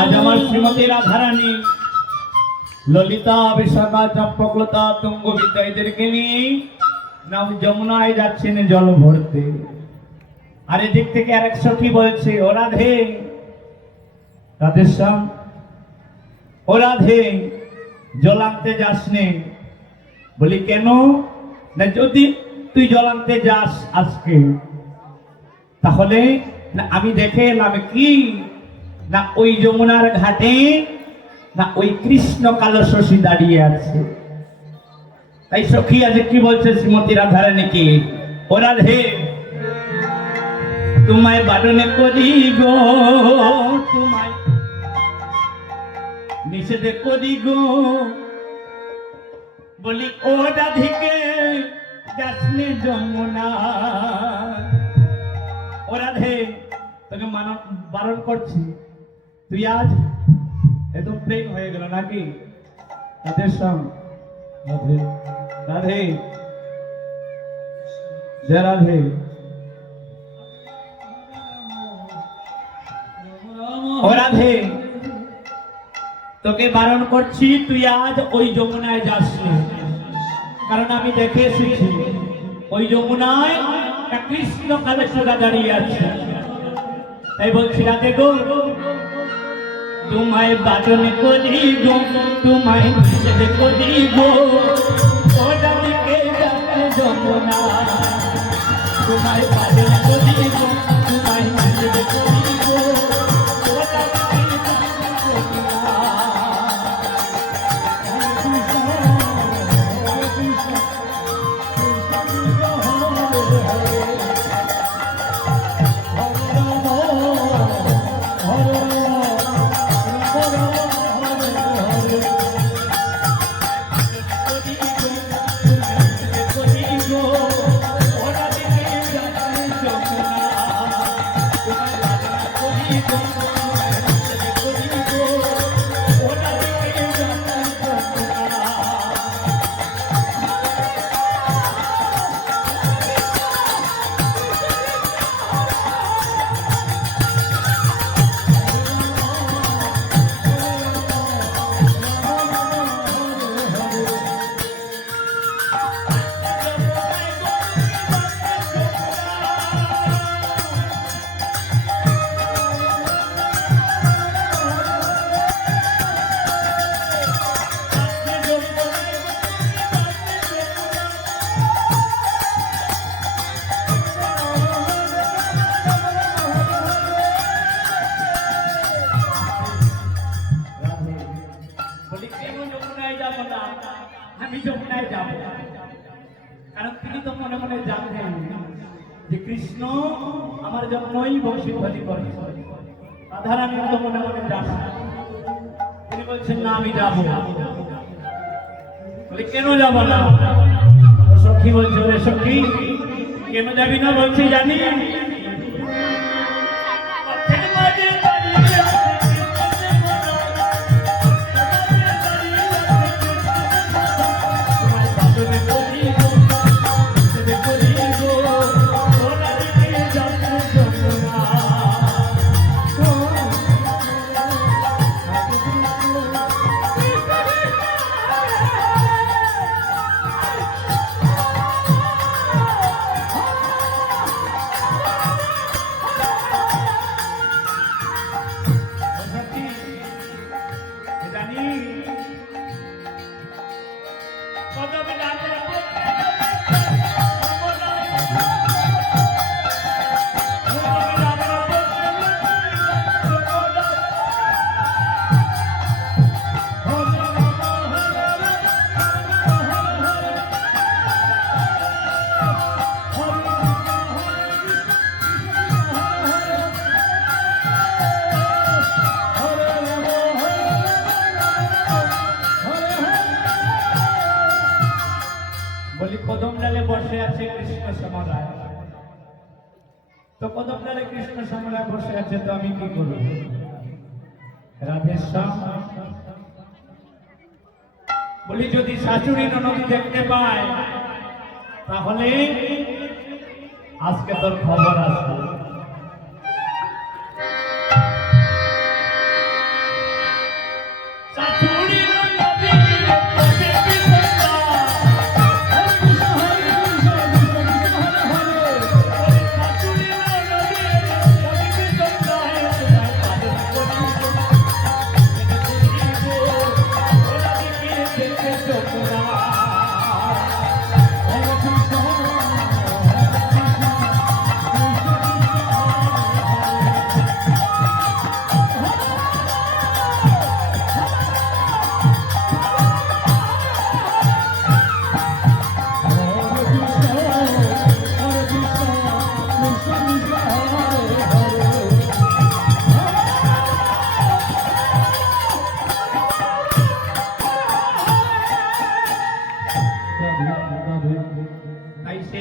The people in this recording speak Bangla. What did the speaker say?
আজ আমার শ্রীমতী রাধারানী ললিতা বিশাখা চম্পকলতা তুঙ্গ বিদ্যায়ীদেরকে নিয়ে নাম যমুনায় যাচ্ছেন জল ভরতে। আর এদিক থেকে আরেক সখী বলছে, ও রাধে, রাধেশ্যাম, ও রাধে, জল আনতে যাস নে। বলি কেন? না যদি তুই জল আনতে যাস আজকে, তাহলে না আমি দেখে এলাম কি না ওই যমুনার ঘাটে না ওই কৃষ্ণ কালো শশী দাঁড়িয়ে আছে। তাই সখী আজ কি বলছে শ্রীমতী রাধারানীকে, ও রাধে, তোমায় বারণে করি গো, তোমায় নিষেধ করি গো। বলি ও রাধিকে যাসনে যমুনা। ও রাধে, তোকে বারণ করছি, তুই আজ এত প্রেম হয়ে গেল নাকি? রাধেশ্যাম, রাধে রাধে, জয় রাধে। ও রাধে, তোকে বারণ করছি, তুই আজ ওই যমুনায় যাস না। কারণ আমি দেখে এসেছি ওই যমুনায় কৃষ্ণ কালো সোজা দাঁড়িয়ে আছে। তাই বলছি রাধে গো, তোমায় বারণ করি গো, তোমায় নিষেধ করি গো। ও রাধিকে যাসনে যমুনা, তোমায় বারণ করি গো, তোমায় নিষেধ করি গো। ও রাধিকে যাসনে যমুনা। আমি যমুনায় যাব, কারণ তিনি তো মনে মনে জানতেন যে কৃষ্ণ আমার জন্যই বংশীধ্বনি করে। রাধারানী তো মনে মনে জানেন। তিনি বলছেন না আমি যাব। বলে কেন যাব না? সখী বলছে, ওরে সখী, কেন যাবি না? বলছি জানি, কদম ডালে বসে আছে কৃষ্ণ সমরায়। তো কদম ডালে কৃষ্ণ সমরায় বসে আছে, তো আমি কি করব? রাধেশ্যাম, বলি যদি শাশুড়ি ননদ দেখতে পায় তাহলে আজকে তোর খবর আসবে।